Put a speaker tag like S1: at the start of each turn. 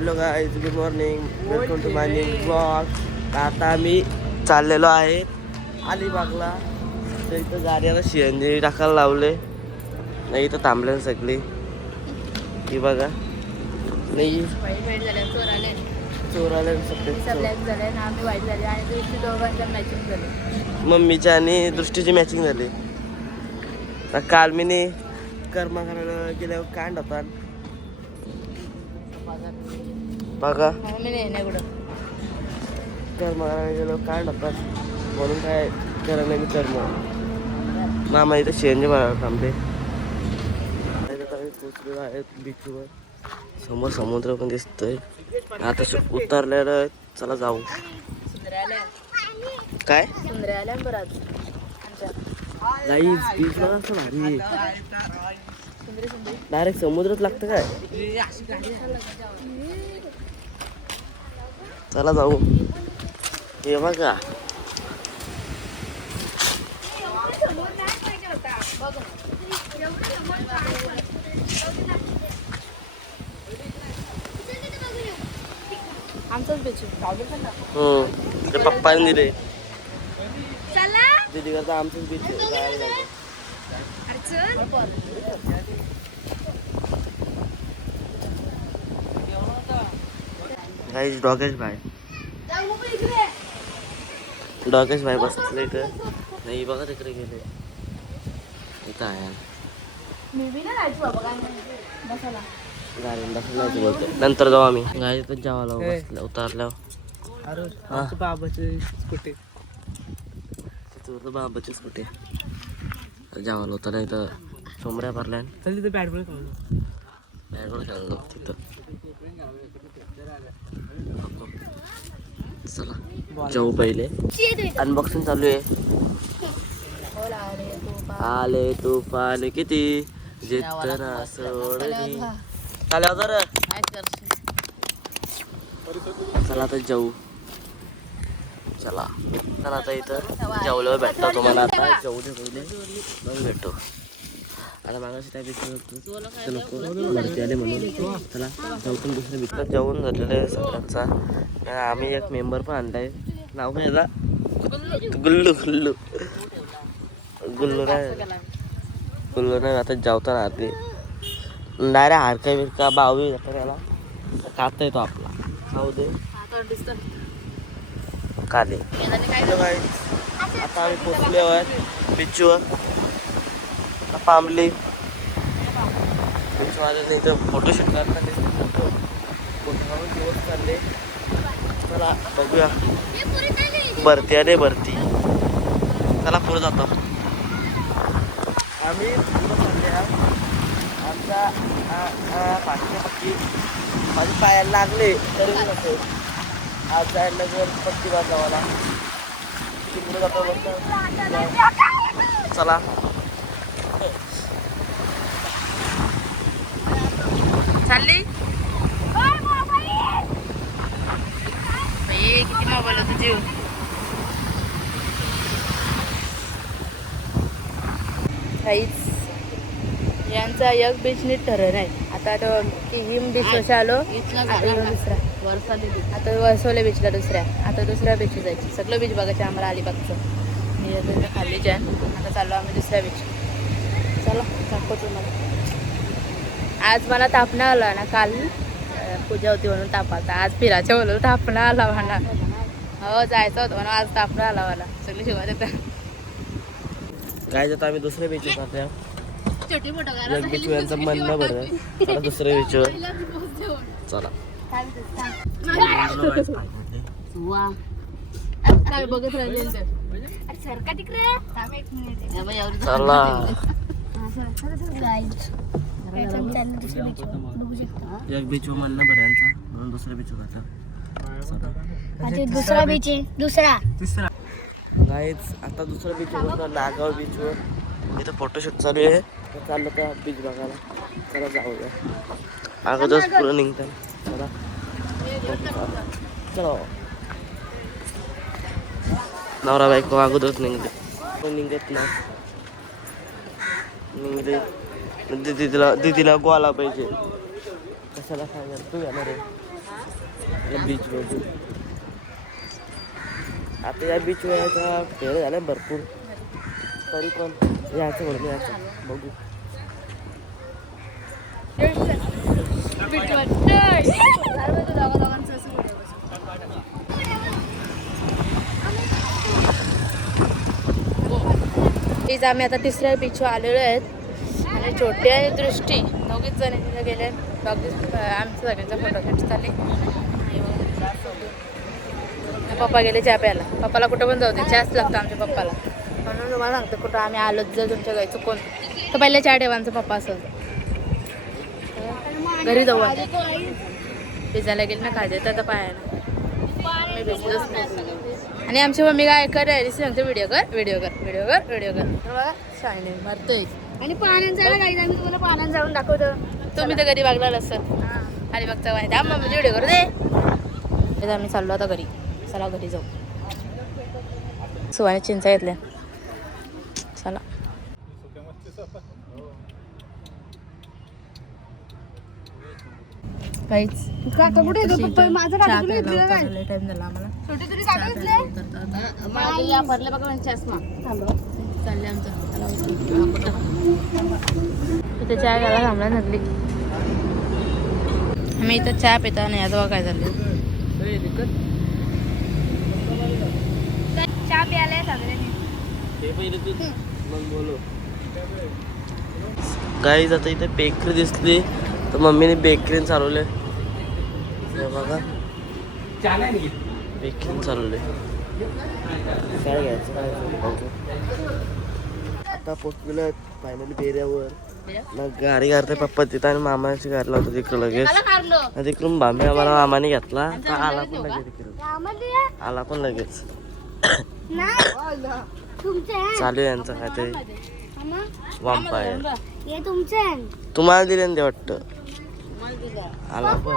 S1: Hello guys good morning welcome to my new blog आता आम्ही चाललेलो आहे अलिबागला. तर इथं गाड्याला सी एन जी टाकायला लावले. नाही इथं थांबले ना सगळी. ही बघा. नाही.
S2: चोर आले झाले आणि
S1: दृष्टीची मॅचिंग झाली. आता काल मी कर्मा करायला गेल्यावर कांड होता. बघा
S2: मी नाही नाही कुठं.
S1: कर्म करायला गेलो कांड होता म्हणून काय करा नाही मी कर्म मामा इथं शेंजे भरायला थांबले पोचलेलो आहे बीचवर समोर समुद्र पण दिसतोय. आता उतरलेलं आहे. चला जाऊ. काय? बीच असं भारी डायरेक्ट समुद्रच लागतं काय? चला जाऊ. हे बघा. पप्पाने दिले. दीदी करता आमचंच बीच. गाईज डॉगेश भाई. डॉगेश भाई बसले इथं. नाही बघा तिकडे गेले. इथं आहे. बोलतो नंतर जाऊ आम्ही. गाडीतच जावं लागू बसल्या उतरल्यावर. हा.
S3: बाबाचे स्कूटी.
S1: तिथं होतं बाबाचीच कुठे जावं होतं नाही तर सोमऱ्या भरल्या
S3: चल बॅट बॉल खेळलो
S1: तिथं. चला जाऊ पहिले. अनबॉक्सिंग चालू आहे. आले तुफान किती? जितना सोडली. चालेल तर चला आता जाऊ. चला. तर आता इथं जेवल्यावर भेटतो तुम्हाला आता. जेवू दे पहिले मग भेटतो आता मागाशी त्या बिस्किट नको. भरती आले म्हणून. चला जाऊ पण दुसऱ्या बिस्किट जेवण झालेलं आहे सगळ्यांचा. आम्ही एक मेंबर पण आणलाय. नाव काय याचा गुल्लू गुल्लू. गुल्लू नाही गुल्लू नाही आता जेवताना नाही डायरेक्ट हारका बिरका बावी आता त्याला खाता येतो आपला. खाऊ दे. काले आता आम्ही पोचले आहोत बीचवर आता पांबली बीचवर आले इथं फोटोशूट करता फोटो काढून दिवस चालले. चला बघूया. भरती अरे भरती. चला पुढे जातो. आम्ही पुढं चालले आहोत. आमचा पाठीच्या पक्की पायाला लागले तरी नको आज जायला जर पट्टी बाजावाला तिकडे जातो चला.
S2: चालली? किती मोबाईल होता जीव. काहीच. यांचा एक बिजनेस नीट ठरत आता तो की हिम बीच कशा आलो. आता दुसरा. आता वरसवल्या बीचला दुसऱ्या. आता दुसऱ्या बीच जायची. सगळं बीच बघायचं आम्हाला अलिबागचं. मी आता खाल्लीच आहे. आता चाललो आम्ही दुसऱ्या बीच चला दाखवतो तुम्हाला. आज मला तापणं आला ना काल. पूजा होती म्हणून ताप आला आज फिरायचं म्हणून तापणं आला म्हणा हो जायचं होतं म्हणून आज तापणं आला मला. सगळी शिवाय
S1: काय जातो आम्ही दुसऱ्या बीचवर जातो बीच यांचं मन न भरलं चला दुसऱ्या बीचवर चला.
S2: बघत राहिले सरका तिकडे.
S1: चला. एक मन न भर यांचा. म्हणून दुसऱ्या बीचवर जातो
S4: दुसरा बीच आहे. दुसरा.
S3: तिसरा.
S1: गाईज आता बीचवर जातो नागाव बीचवर इथं फोटोशूट चालू आहे. चाललं का बीच बघायला चला जाऊया अगोदरच पुढं निघतं चला चला नवरा बायको अगोदरच निघले कोण निघत ना निघले दिदीला दिदीला गोवाला पाहिजे कशाला सांगा तू येणार आहे बीच बघू आता या बीच वेळेचा फेर झाला भरपूर तरी पण यायचं म्हणून यायचं बघू.
S2: प्लीज आम्ही आता तिसऱ्या बीचवर आलेलो आहेत. आणि छोटी दृष्टी. दोघीच जण तिथे गेले दोघीच आमच्या सगळ्यांचा फोटो शूट चालले पप्पा गेले चहा प्यायला. पप्पाला कुठं पण जाऊ दे. चहाच लागतो आमच्या पप्पाला. म्हणून तुम्हाला सांगतो कुठं आम्ही आलो जर तुमच्या घरी चुकून. तर पहिले चहा ठेवा आमचा पप्पा असेल घरी जाऊ भिजायला गेली ना खायचे तर पायाला मी भिजलोच नाही. आणि आमची मम्मी काय कर सांगतो व्हिडिओ कर व्हिडिओ कर व्हिडिओ कर व्हिडिओ कर. बघा सांगणे मरतोय.
S4: आणि जायला काही आम्ही तुम्हाला पाण्यात जाऊन दाखवतो.
S2: तुम्ही तर घरी वागला असत आणि बघ चव्हाण द्या मम्मी व्हिडिओ करू दे. आम्ही चाललो आता घरी. चला घरी जाऊ. सुवाने चिंचा घेतल्या चला काहीच.
S4: काका कुठे येतो पप्पा माझा काका तुला घेतलेला काय?
S2: टाइम झाला आम्हाला
S4: छोटे तुझे काका घेतले
S2: मला या भरले बघा म्हणजे चष्मा. चालले आमचं. इथे चहा थांबला इथं पिता नाही आता काय झालं.
S4: चहा प्यायला सगळ्यांनी
S1: गाईज आता इथे बेकरी दिसली. तर मम्मीने बेकरी चालवले हे बघा. बेकरी चालवले काय घ्यायचं? काय. आता पोचलेलो फायनली बेऱ्यावर मग गाडी करते पप्पा तिथं आणि मामाची गाडी लावतो तिकडं लगेच. आणि तिकडून बांबे आम्हाला मामाने घेतला. तर आला पण लगेच तिकडे आला पण लगेच. चालू आहे यांचं काहीतरी वांपायर
S4: हे तुमचे
S1: तुम्हाला दिले ना ते वाटतं. आला पण.